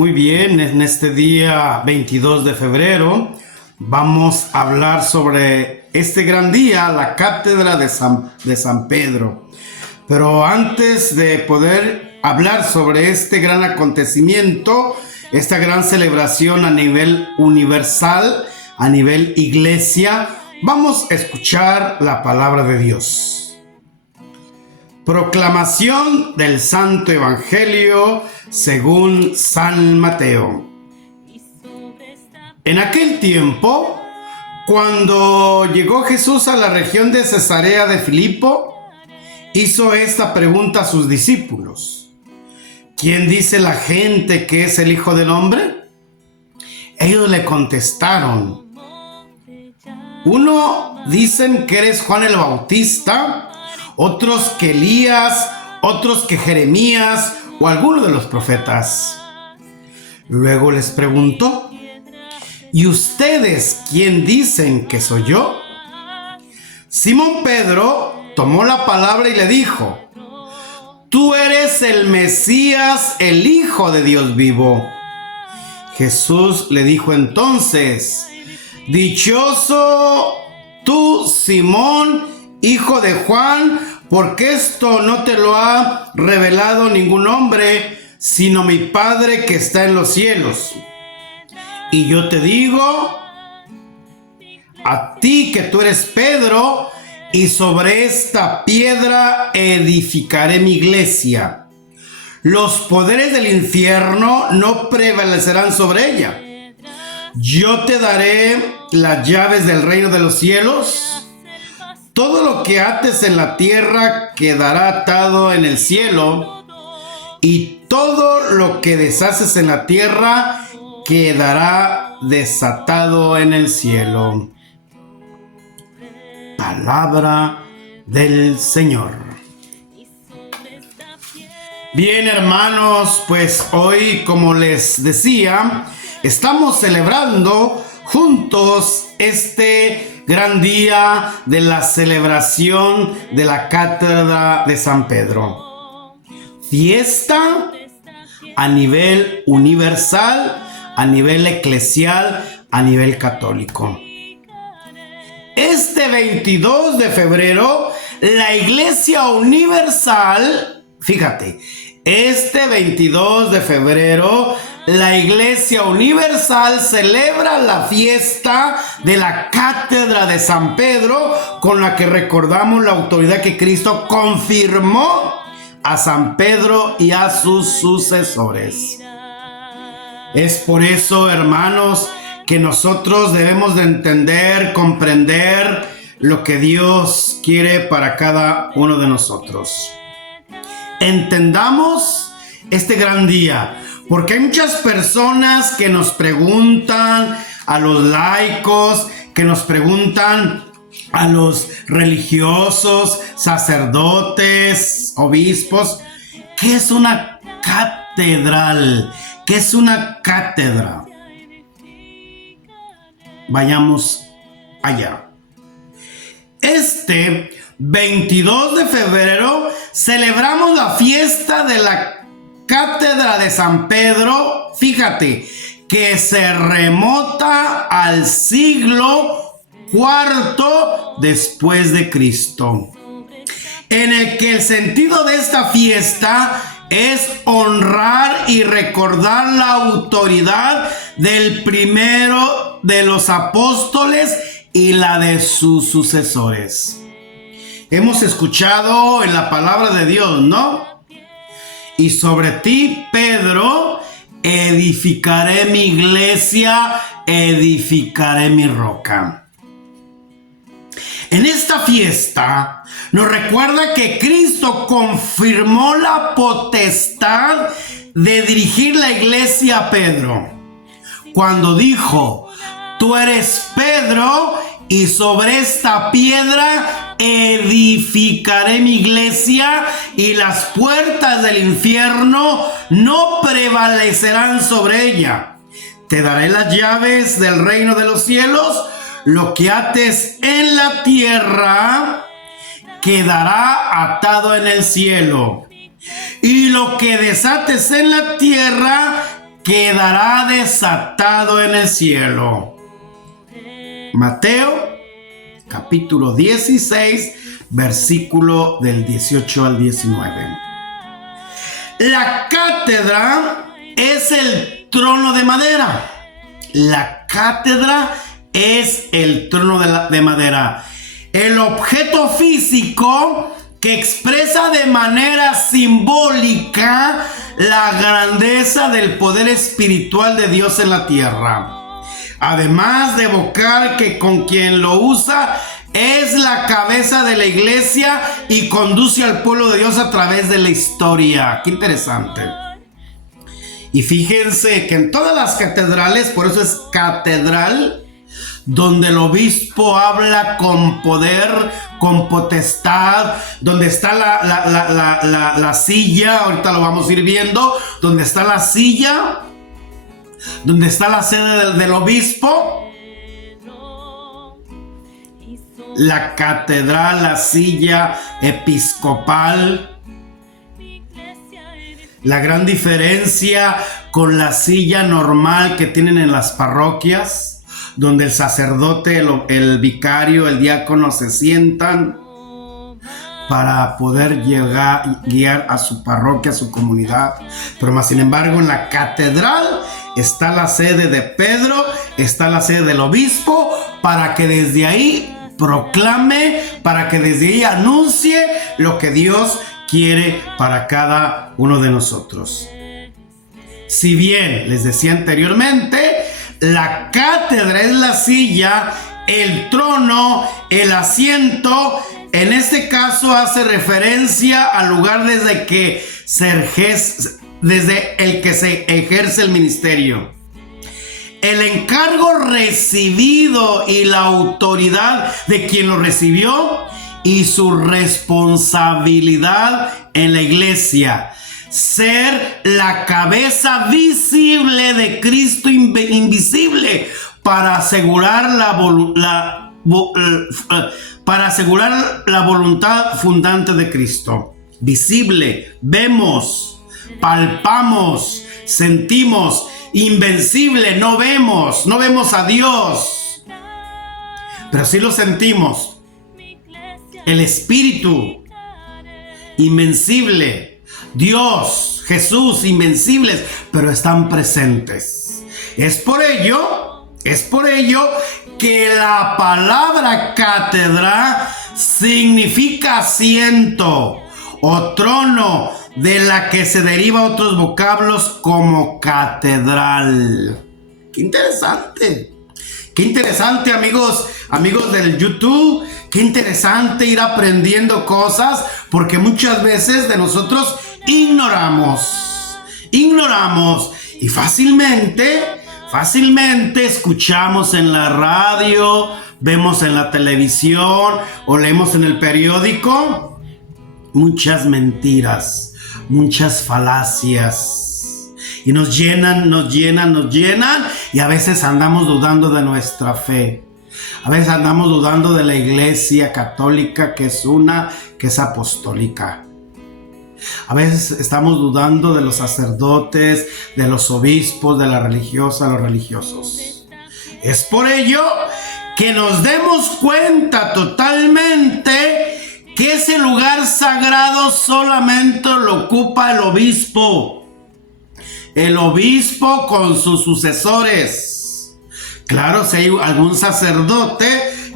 Muy bien, en este día 22 de febrero vamos a hablar sobre este gran día, la cátedra de San Pedro. Pero antes de poder hablar sobre este gran acontecimiento, esta gran celebración a nivel universal, a nivel iglesia, vamos a escuchar la palabra de Dios. Proclamación del Santo Evangelio según San Mateo. En aquel tiempo, cuando llegó Jesús a la región de Cesarea de Filipo, hizo esta pregunta a sus discípulos: ¿quién dice la gente que es el Hijo del Hombre? Ellos le contestaron: uno dicen que eres Juan el Bautista, otros que Elías, otros que Jeremías o alguno de los profetas. Luego les preguntó: ¿y ustedes quién dicen que soy yo? Simón Pedro tomó la palabra y le dijo: tú eres el Mesías, el Hijo de Dios vivo. Jesús le dijo entonces: dichoso tú, Simón, hijo de Juan, porque esto no te lo ha revelado ningún hombre, sino mi Padre que está en los cielos. Y yo te digo a ti que tú eres Pedro, y sobre esta piedra edificaré mi iglesia. Los poderes del infierno no prevalecerán sobre ella. Yo te daré las llaves del reino de los cielos. Todo lo que ates en la tierra quedará atado en el cielo, y todo lo que deshaces en la tierra quedará desatado en el cielo. Palabra del Señor. Bien, hermanos, pues hoy, como les decía, estamos celebrando juntos este gran día de la celebración de la cátedra de San Pedro. Fiesta a nivel universal, a nivel eclesial, a nivel católico. Este 22 de febrero, la Iglesia Universal, fíjate, este 22 de febrero, la Iglesia Universal celebra la fiesta de la Cátedra de San Pedro, con la que recordamos la autoridad que Cristo confirmó a San Pedro y a sus sucesores. Es por eso, hermanos, que nosotros debemos de entender, comprender lo que Dios quiere para cada uno de nosotros. Entendamos este gran día, porque hay muchas personas que nos preguntan a los laicos, que nos preguntan a los religiosos, sacerdotes, obispos, ¿qué es una catedral? ¿Qué es una cátedra? Vayamos allá. Este 22 de febrero celebramos la fiesta de la Cátedra de San Pedro, fíjate, que se remota al siglo IV después de Cristo, en el que el sentido de esta fiesta es honrar y recordar la autoridad del primero de los apóstoles y la de sus sucesores. Hemos escuchado en la palabra de Dios, ¿no? Y sobre ti, Pedro, edificaré mi iglesia, edificaré mi roca. En esta fiesta nos recuerda que Cristo confirmó la potestad de dirigir la iglesia a Pedro, cuando dijo: tú eres Pedro, y sobre esta piedra edificaré mi iglesia, y las puertas del infierno no prevalecerán sobre ella. Te daré las llaves del reino de los cielos. Lo que ates en la tierra quedará atado en el cielo, y lo que desates en la tierra quedará desatado en el cielo. Mateo capítulo 16, versículo del 18 al 19. La cátedra es el trono de madera. La cátedra es el trono de madera. El objeto físico que expresa de manera simbólica la grandeza del poder espiritual de Dios en la tierra. Además de evocar que con quien lo usa es la cabeza de la iglesia y conduce al pueblo de Dios a través de la historia. Qué interesante. Y fíjense que en todas las catedrales, por eso es catedral, donde el obispo habla con poder, con potestad, donde está la silla, ahorita lo vamos a ir viendo, donde está la silla, donde está la sede del obispo, la catedral, la silla episcopal. La gran diferencia con la silla normal que tienen en las parroquias, donde el sacerdote, el vicario, el diácono se sientan para poder guiar a su parroquia, a su comunidad. Pero más sin embargo, en la catedral está la sede de Pedro, está la sede del obispo, para que desde ahí proclame, para que desde ahí anuncie lo que Dios quiere para cada uno de nosotros. Si bien, les decía anteriormente, la cátedra es la silla, el trono, el asiento, en este caso hace referencia al lugar desde el que se ejerce el ministerio. El encargo recibido y la autoridad de quien lo recibió y su responsabilidad en la iglesia. Ser la cabeza visible de Cristo invisible para asegurar para asegurar la voluntad fundante de Cristo. Visible, vemos, palpamos, sentimos. Invencible, no vemos a Dios, pero sí lo sentimos. El Espíritu, invencible. Dios, Jesús, invencibles, pero están presentes. Es por ello que la palabra cátedra significa asiento o trono, de la que se deriva otros vocablos como catedral. Qué interesante. Qué interesante, amigos del YouTube. Qué interesante ir aprendiendo cosas, porque muchas veces de nosotros ignoramos y fácilmente escuchamos en la radio, vemos en la televisión o leemos en el periódico muchas mentiras, muchas falacias, y nos llenan, y a veces andamos dudando de nuestra fe. A veces andamos dudando de la iglesia católica, que es apostólica. A veces estamos dudando de los sacerdotes, de los obispos, de la religiosa, los religiosos. Es por ello que nos demos cuenta totalmente que ese lugar sagrado solamente lo ocupa el obispo. El obispo con sus sucesores. Claro, si hay algún sacerdote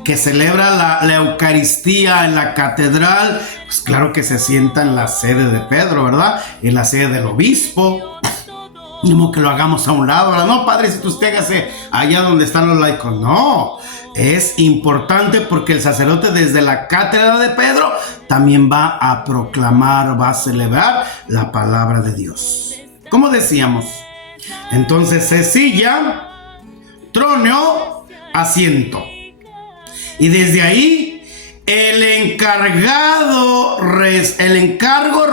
que celebra la Eucaristía en la catedral, pues claro que se sienta en la sede de Pedro, ¿verdad? En la sede del obispo. Ni que lo hagamos a un lado, ¿verdad? No, padre, si usted hágase allá donde están los laicos. No, es importante porque el sacerdote desde la cátedra de Pedro también va a proclamar, va a celebrar la palabra de Dios. Como decíamos, entonces es silla, trono, asiento. Y desde ahí el encargo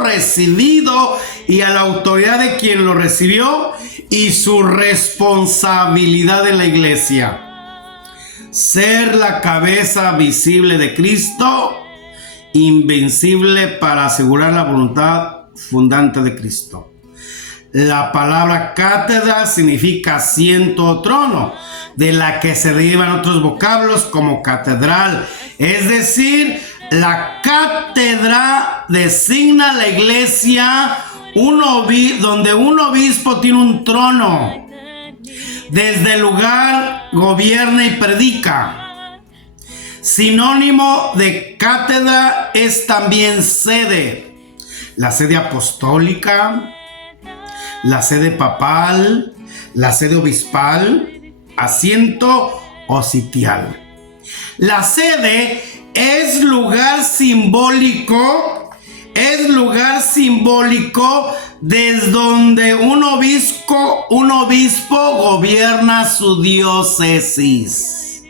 recibido y a la autoridad de quien lo recibió y su responsabilidad en la iglesia. Ser la cabeza visible de Cristo, invencible para asegurar la voluntad fundante de Cristo. La palabra cátedra significa asiento o trono, de la que se derivan otros vocablos como catedral. Es decir, la cátedra designa la iglesia donde un obispo tiene un trono. Desde el lugar gobierna y predica. Sinónimo de cátedra es también sede. La sede apostólica, la sede papal, la sede obispal, asiento o sitial. La sede es lugar simbólico desde donde un obispo gobierna su diócesis.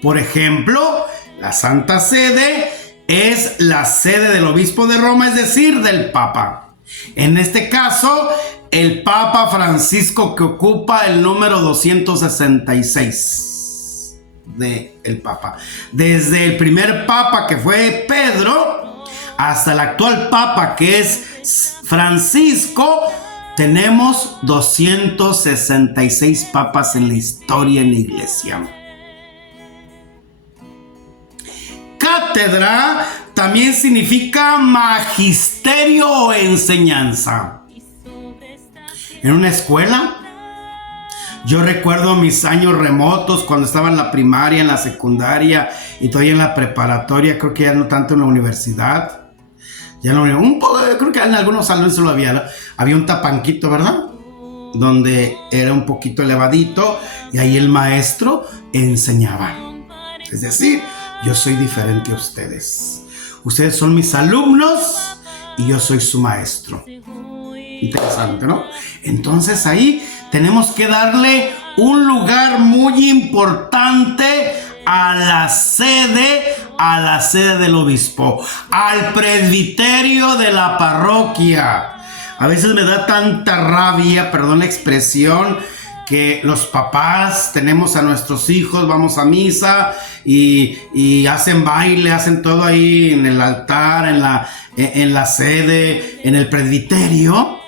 Por ejemplo, la Santa Sede es la sede del obispo de Roma, es decir, del Papa. En este caso, el Papa Francisco, que ocupa el número 266 del Papa. Desde el primer Papa, que fue Pedro, hasta el actual Papa, que es Francisco, tenemos 266 papas en la historia en la iglesia. Cátedra también significa magisterio o enseñanza. En una escuela, yo recuerdo mis años remotos cuando estaba en la primaria, en la secundaria y todavía en la preparatoria, creo que ya no tanto en la universidad. Ya no, creo que en algunos salones solo había un tapanquito, ¿verdad? Donde era un poquito elevadito y ahí el maestro enseñaba. Es decir, yo soy diferente a ustedes. Ustedes son mis alumnos y yo soy su maestro. Interesante, ¿no? Entonces ahí tenemos que darle un lugar muy importante a la sede del obispo, al presbiterio de la parroquia. A veces me da tanta rabia, perdón la expresión, que los papás tenemos a nuestros hijos, vamos a misa y hacen baile, hacen todo ahí en el altar, en la sede, en el presbiterio.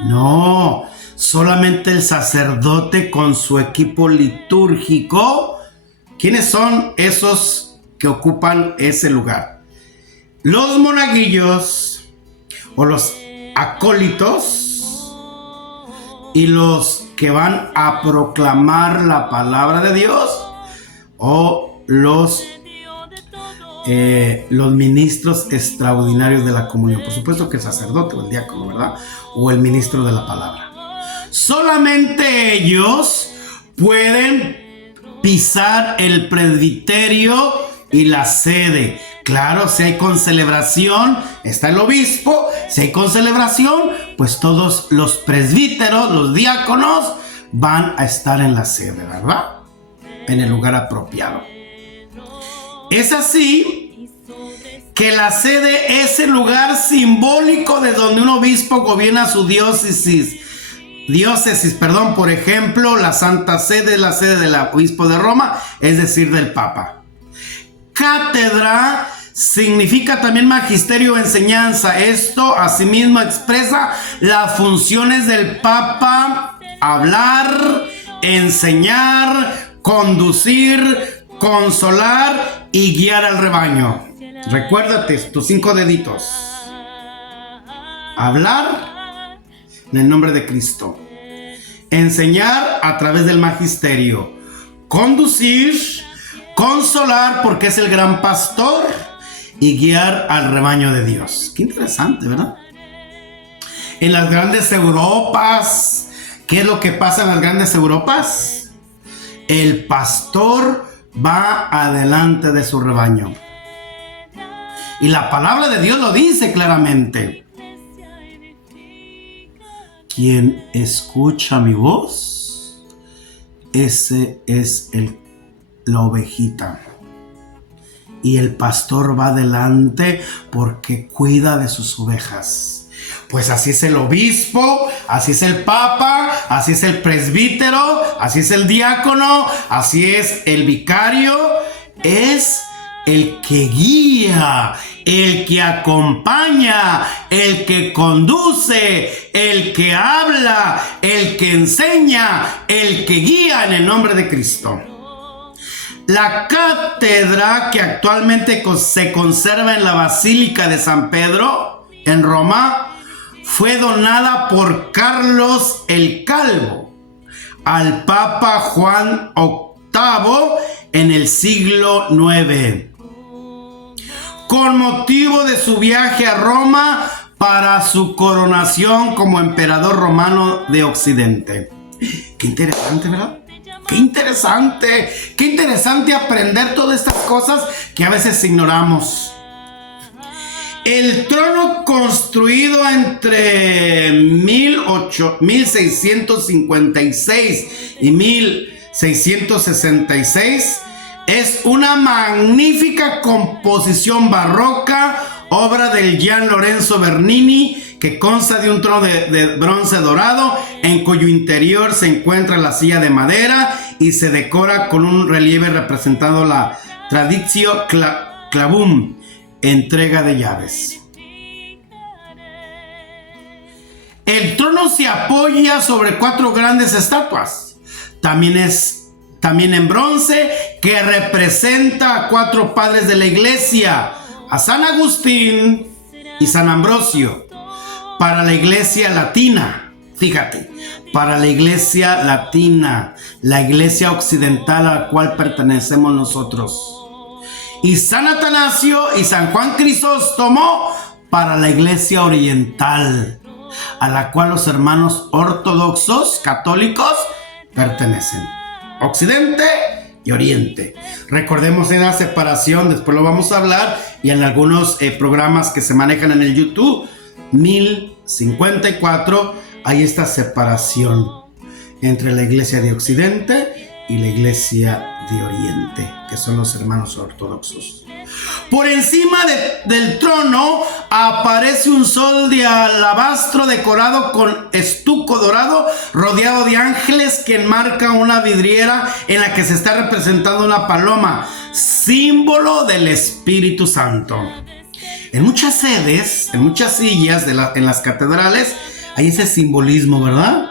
No, solamente el sacerdote con su equipo litúrgico. ¿Quiénes son esos que ocupan ese lugar? Los monaguillos o los acólitos y los que van a proclamar la palabra de Dios, o los ministros extraordinarios de la comunión. Por supuesto que el sacerdote o el diácono, ¿verdad? O el ministro de la palabra. Solamente ellos pueden pisar el presbiterio y la sede. Claro, si hay concelebración, está el obispo. Si hay concelebración, pues todos los presbíteros, los diáconos, van a estar en la sede, ¿verdad? En el lugar apropiado. Es así que la sede es el lugar simbólico de donde un obispo gobierna su diócesis. Por ejemplo, la Santa Sede es la sede del obispo de Roma, es decir, del Papa. Cátedra significa también magisterio o enseñanza. Esto asimismo expresa las funciones del Papa: hablar, enseñar, conducir, consolar y guiar al rebaño. Recuérdate tus 5 deditos. Hablar en el nombre de Cristo. Enseñar a través del magisterio. Conducir, consolar porque es el gran pastor y guiar al rebaño de Dios. Qué interesante, ¿verdad? En las grandes Europas, ¿qué es lo que pasa en las grandes Europas? El pastor va adelante de su rebaño. Y la palabra de Dios lo dice claramente. Quien escucha mi voz, ese es la ovejita. Y el pastor va adelante porque cuida de sus ovejas. Pues así es el obispo, así es el papa, así es el presbítero, así es el diácono, así es el vicario. Es el que guía, el que acompaña, el que conduce, el que habla, el que enseña, el que guía en el nombre de Cristo. La cátedra que actualmente se conserva en la Basílica de San Pedro, en Roma, fue donada por Carlos el Calvo al Papa Juan VIII en el siglo IX, con motivo de su viaje a Roma para su coronación como emperador romano de Occidente. Qué interesante, ¿verdad? Qué interesante aprender todas estas cosas que a veces ignoramos. El trono, construido entre 1656 y 1666, es una magnífica composición barroca, obra del Gian Lorenzo Bernini, que consta de un trono de bronce dorado, en cuyo interior se encuentra la silla de madera y se decora con un relieve representando la Traditio Clavum, entrega de llaves. El trono se apoya sobre 4 grandes estatuas, también en bronce, que representa a 4 padres de la iglesia, a San Agustín y San Ambrosio. Para la iglesia latina, fíjate, para la iglesia latina, la iglesia occidental a la cual pertenecemos nosotros. Y San Atanasio y San Juan Crisóstomo para la iglesia oriental, a la cual los hermanos ortodoxos católicos pertenecen. Occidente y Oriente. Recordemos esa separación, después lo vamos a hablar, y en algunos programas que se manejan en el YouTube, 1054, hay esta separación entre la iglesia de Occidente y la iglesia de Oriente, que son los hermanos ortodoxos. Por encima del trono aparece un sol de alabastro decorado con estuco dorado, rodeado de ángeles, que enmarca una vidriera en la que se está representando una paloma, símbolo del Espíritu Santo. En muchas sedes, en muchas sillas en las catedrales, hay ese simbolismo, ¿verdad?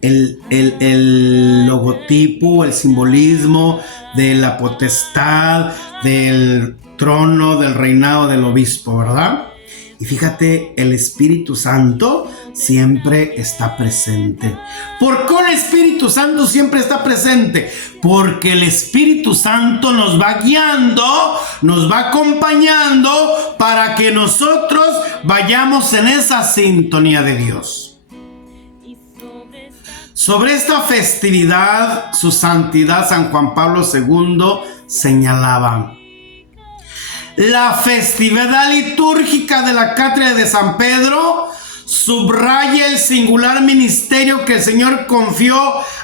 El logotipo, el simbolismo de la potestad, del trono, del reinado del obispo, ¿verdad? Y fíjate, el Espíritu Santo siempre está presente. ¿Por qué el Espíritu Santo siempre está presente? Porque el Espíritu Santo nos va guiando, nos va acompañando para que nosotros vayamos en esa sintonía de Dios. Sobre esta festividad, su santidad San Juan Pablo II señalaba: la festividad litúrgica de la Cátedra de San Pedro subraya el singular ministerio que el Señor confió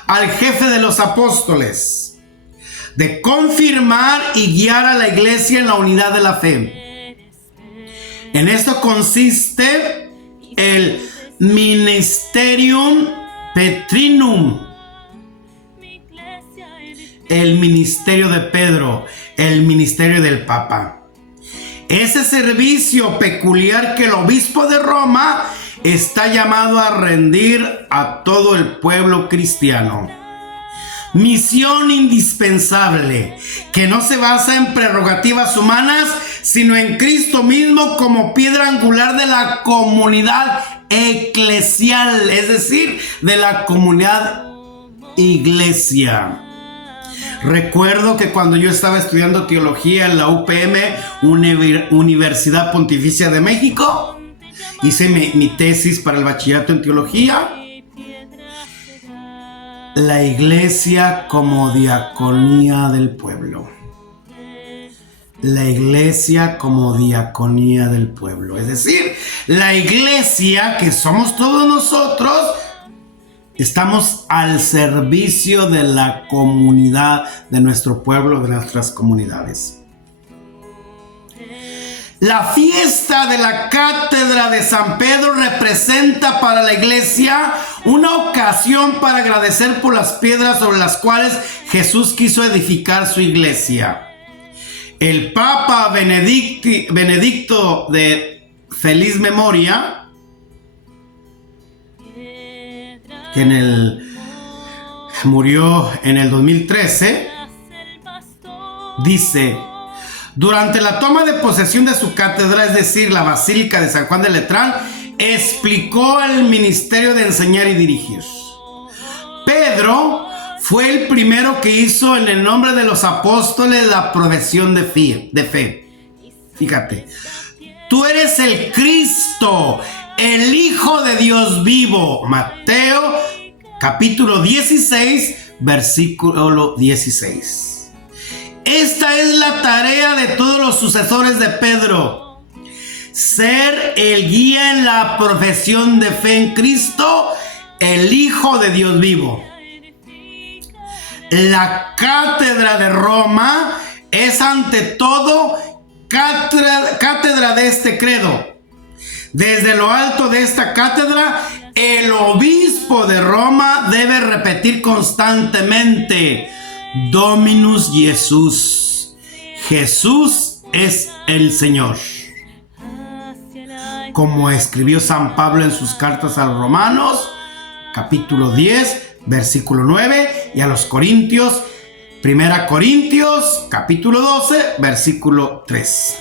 al jefe de los apóstoles, de confirmar y guiar a la iglesia en la unidad de la fe. En esto consiste el Ministerium Petrinum, el ministerio de Pedro, el ministerio del Papa. Ese servicio peculiar que el obispo de Roma está llamado a rendir a todo el pueblo cristiano. Misión indispensable que no se basa en prerrogativas humanas, sino en Cristo mismo como piedra angular de la comunidad eclesial, es decir, de la comunidad iglesia. Recuerdo que cuando yo estaba estudiando teología en la UPM, Universidad Pontificia de México, hice mi tesis para el bachillerato en teología. La iglesia como diaconía del pueblo. La iglesia como diaconía del pueblo. Es decir, la iglesia, que somos todos nosotros, estamos al servicio de la comunidad, de nuestro pueblo, de nuestras comunidades. La fiesta de la Cátedra de San Pedro representa para la iglesia una ocasión para agradecer por las piedras sobre las cuales Jesús quiso edificar su iglesia. el Papa Benedicto de feliz memoria, que murió en el 2013, dice: durante la toma de posesión de su cátedra, es decir, la Basílica de San Juan de Letrán, explicó el ministerio de enseñar y dirigir. Pedro fue el primero que hizo en el nombre de los apóstoles la profesión de fe. Fíjate, tú eres el Cristo, el Hijo de Dios vivo. Mateo capítulo 16, versículo 16. Esta es la tarea de todos los sucesores de Pedro: ser el guía en la profesión de fe en Cristo, el Hijo de Dios vivo. La cátedra de Roma es ante todo cátedra de este credo. Desde lo alto de esta cátedra, el obispo de Roma debe repetir constantemente: Dominus Jesus. Jesús es el Señor. Como escribió San Pablo en sus cartas a los Romanos, capítulo 10, versículo 9, y a los Corintios, 1 Corintios, capítulo 12, versículo 3.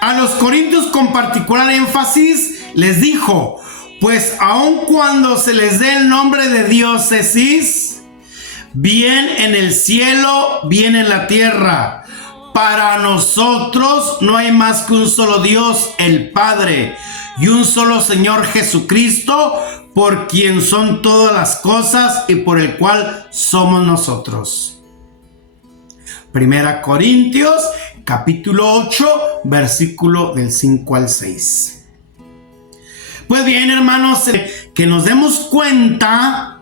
A los Corintios con particular énfasis les dijo: pues aun cuando se les dé el nombre de diócesis, bien en el cielo, bien en la tierra, para nosotros no hay más que un solo Dios, el Padre, y un solo Señor Jesucristo, por quien son todas las cosas y por el cual somos nosotros. 1 Corintios, capítulo 8, versículo del 5 al 6. Pues bien, hermanos, que nos demos cuenta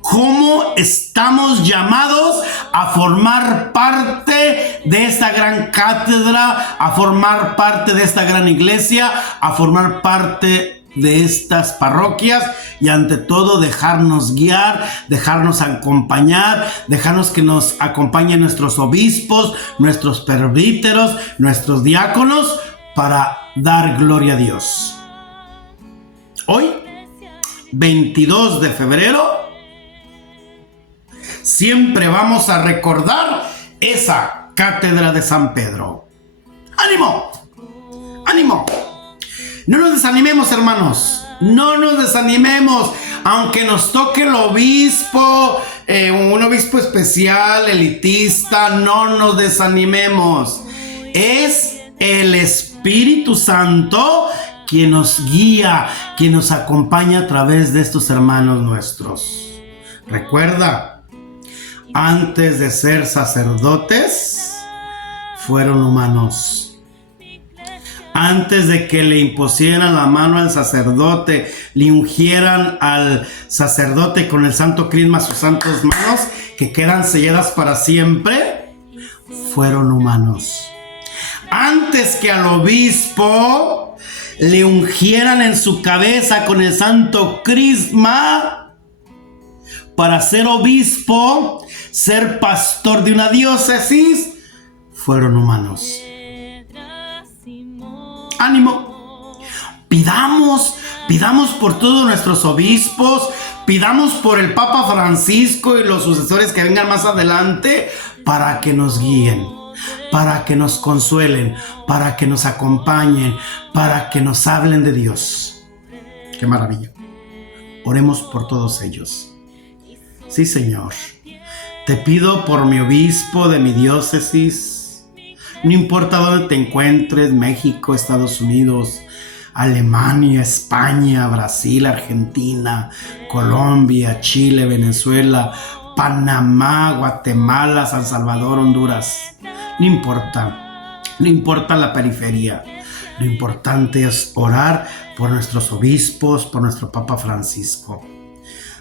cómo estamos llamados a formar parte de esta gran cátedra, a formar parte de esta gran iglesia, a formar parte de estas parroquias, y ante todo dejarnos guiar, dejarnos acompañar, dejarnos que nos acompañen nuestros obispos, nuestros presbíteros, nuestros diáconos, para dar gloria a Dios. Hoy, 22 de febrero, siempre vamos a recordar esa cátedra de San Pedro. ¡Ánimo! ¡Ánimo! No nos desanimemos, hermanos. No nos desanimemos. Aunque nos toque el obispo, un obispo especial, elitista, no nos desanimemos. Es el Espíritu Santo quien nos guía, quien nos acompaña a través de estos hermanos nuestros. Recuerda, antes de ser sacerdotes, fueron humanos. Antes de que le impusieran la mano al sacerdote, le ungieran al sacerdote con el santo crisma sus santas manos, que quedan selladas para siempre, fueron humanos. Antes que al obispo le ungieran en su cabeza con el santo crisma para ser obispo, ser pastor de una diócesis, fueron humanos. Ánimo, pidamos por todos nuestros obispos, pidamos por el Papa Francisco y los sucesores que vengan más adelante, para que nos guíen, para que nos consuelen, para que nos acompañen, para que nos hablen de Dios. ¡Qué maravilla! Oremos por todos ellos. Sí, Señor, te pido por mi obispo de mi diócesis. No importa dónde te encuentres, México, Estados Unidos, Alemania, España, Brasil, Argentina, Colombia, Chile, Venezuela, Panamá, Guatemala, San Salvador, Honduras. No importa la periferia. Lo importante es orar por nuestros obispos, por nuestro Papa Francisco.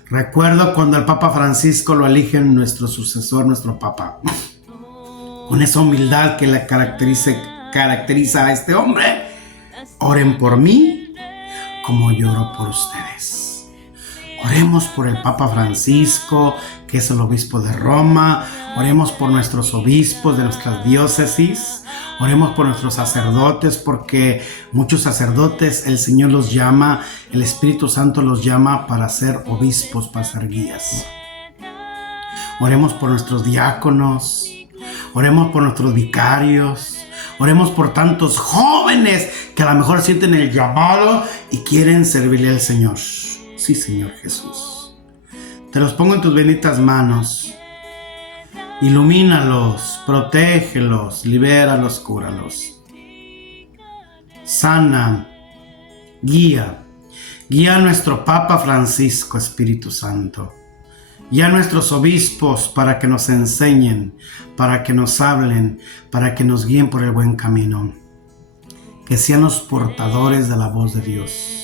Recuerdo cuando al Papa Francisco lo eligen nuestro sucesor, nuestro Papa. Con esa humildad que le caracteriza a este hombre, oren por mí como lloro por ustedes. Oremos por el Papa Francisco, que es el obispo de Roma. Oremos por nuestros obispos de nuestras diócesis. Oremos por nuestros sacerdotes, porque muchos sacerdotes el Señor los llama, el Espíritu Santo los llama para ser obispos, para ser guías. Oremos por nuestros diáconos. Oremos por nuestros vicarios. Oremos por tantos jóvenes que a lo mejor sienten el llamado y quieren servirle al Señor. Sí, Señor Jesús. Te los pongo en tus benditas manos. Ilumínalos, protégelos, libéralos, cúralos. Sana, guía. Guía a nuestro Papa Francisco, Espíritu Santo. Y a nuestros obispos para que nos enseñen, para que nos hablen, para que nos guíen por el buen camino. Que sean los portadores de la voz de Dios.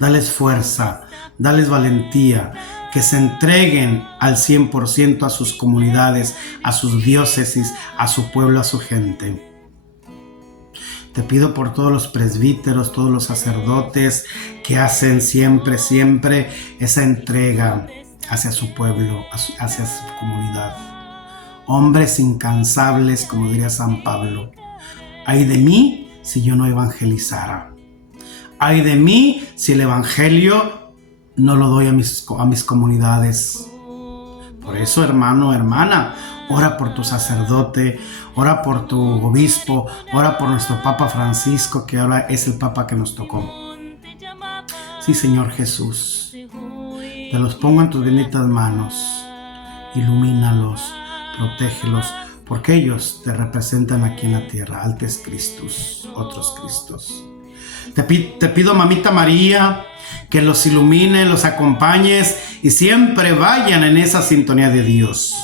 Dales fuerza, dales valentía, que se entreguen al 100% a sus comunidades, a sus diócesis, a su pueblo, a su gente. Te pido por todos los presbíteros, todos los sacerdotes que hacen siempre esa entrega hacia su pueblo, hacia su comunidad. Hombres incansables, como diría San Pablo. Ay de mí si yo no evangelizara. Ay de mí si el evangelio no lo doy a mis comunidades. Por eso, hermano, hermana, ora por tu sacerdote, ora por tu obispo, ora por nuestro Papa Francisco, que ahora es el Papa que nos tocó. Sí, Señor Jesús, te los pongo en tus benditas manos. Ilumínalos, protégelos, porque ellos te representan aquí en la tierra. Altes Cristos, otros Cristos. Te pido, Mamita María, que los ilumine, los acompañes y siempre vayan en esa sintonía de Dios.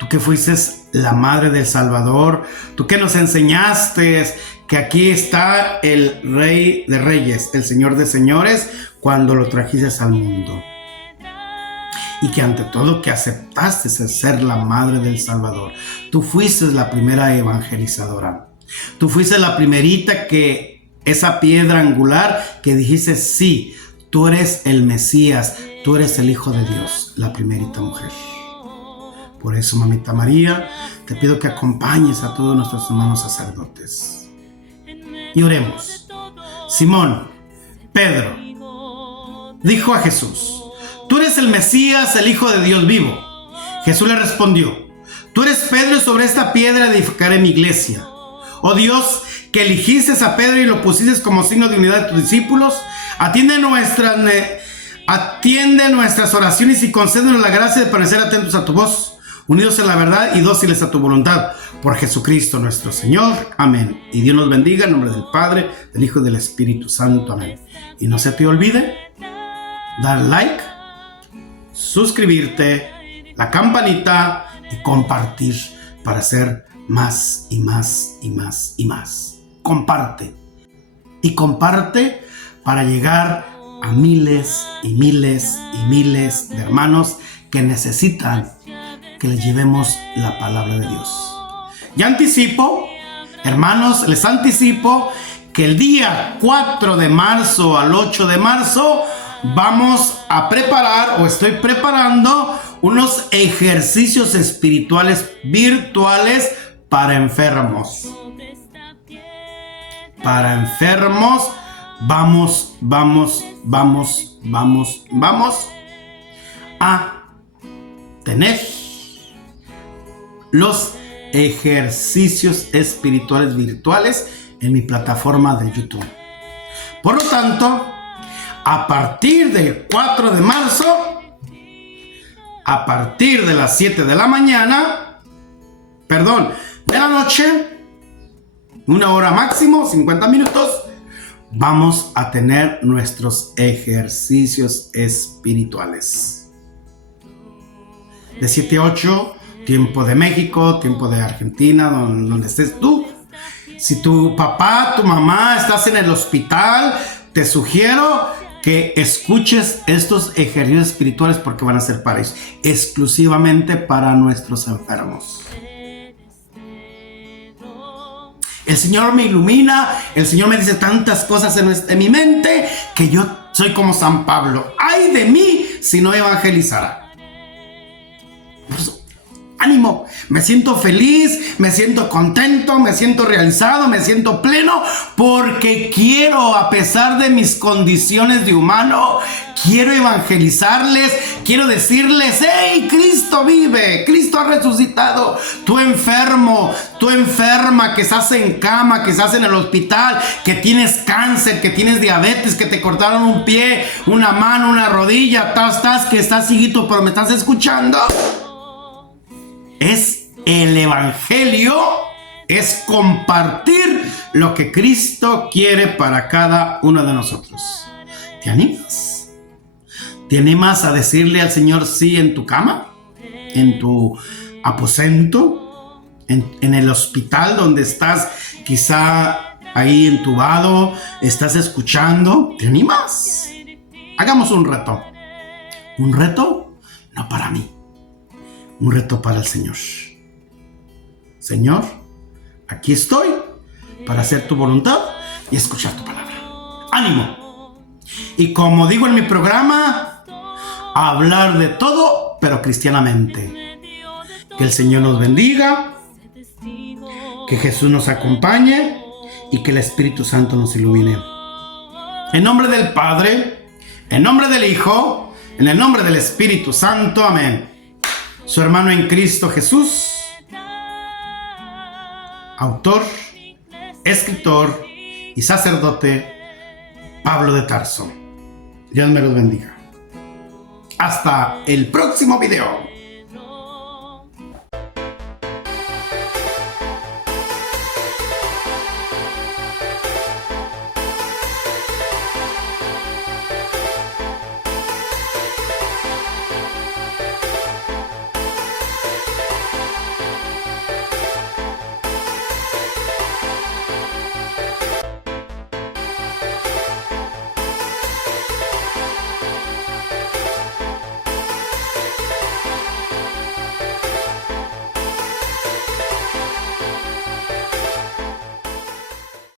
Tú que fuiste la Madre del Salvador, tú que nos enseñaste que aquí está el Rey de Reyes, el Señor de Señores, cuando lo trajiste al mundo. Y que ante todo que aceptaste ser la Madre del Salvador. Tú fuiste la primera evangelizadora. Tú fuiste la primerita esa piedra angular que dijiste, sí, tú eres el Mesías, tú eres el Hijo de Dios, la primerita mujer. Por eso, Mamita María, te pido que acompañes a todos nuestros hermanos sacerdotes. Y oremos. Simón, Pedro, dijo a Jesús, tú eres el Mesías, el Hijo de Dios vivo. Jesús le respondió, tú eres Pedro y sobre esta piedra edificaré mi iglesia. Oh Dios, que eligiste a Pedro y lo pusiste como signo de unidad de tus discípulos, atiende nuestras oraciones y concédenos la gracia de permanecer atentos a tu voz, unidos en la verdad y dóciles a tu voluntad. Por Jesucristo nuestro Señor. Amén. Y Dios nos bendiga en nombre del Padre, del Hijo y del Espíritu Santo. Amén. Y no se te olvide dar like, suscribirte, la campanita y compartir para hacer más y más y más y más. Comparte. Y comparte para llegar a miles y miles y miles de hermanos que necesitan que les llevemos la palabra de Dios. Ya anticipo, hermanos, les anticipo que el día 4 de marzo al 8 de marzo vamos a preparar o estoy preparando unos ejercicios espirituales virtuales para enfermos. Para enfermos, vamos a tener los ejercicios espirituales virtuales en mi plataforma de YouTube. Por lo tanto, a partir del 4 de marzo, a partir de las 7 de la mañana, de la noche, 1 hora máximo, 50 minutos, vamos a tener nuestros ejercicios espirituales. De 7 a 8, tiempo de México, tiempo de Argentina, donde estés tú. Si tu papá, tu mamá estás en el hospital, te sugiero que escuches estos ejercicios espirituales porque van a ser para ellos, exclusivamente para nuestros enfermos. El Señor me ilumina, el Señor me dice tantas cosas en mi mente que yo Soy como San Pablo. ¡Ay de mí si no evangelizara! Pues, ánimo, me siento feliz, me siento contento, me siento realizado, me siento pleno, porque quiero, a pesar de mis condiciones de humano, quiero evangelizarles, quiero decirles: ¡hey, Cristo vive! ¡Cristo ha resucitado! Tú enfermo, tú enferma, que estás en cama, que estás en el hospital, que tienes cáncer, que tienes diabetes, que te cortaron un pie, una mano, una rodilla, que estás cieguito, pero me estás escuchando. Es el evangelio, es compartir lo que Cristo quiere para cada uno de nosotros. ¿Te animas? ¿Te animas a decirle al Señor sí en tu cama? ¿En tu aposento? ¿En el hospital donde estás quizá ahí entubado? ¿Estás escuchando? ¿Te animas? Hagamos un reto. Un reto no para mí. Un reto para el Señor. Señor, aquí estoy para hacer tu voluntad y escuchar tu palabra. ¡Ánimo! Y como digo en mi programa, hablar de todo, pero cristianamente. Que el Señor nos bendiga, que Jesús nos acompañe y que el Espíritu Santo nos ilumine. En nombre del Padre, en nombre del Hijo, en el nombre del Espíritu Santo. Amén. Su hermano en Cristo Jesús, autor, escritor y sacerdote, Pablo de Tarso. Dios me los bendiga. Hasta el próximo video.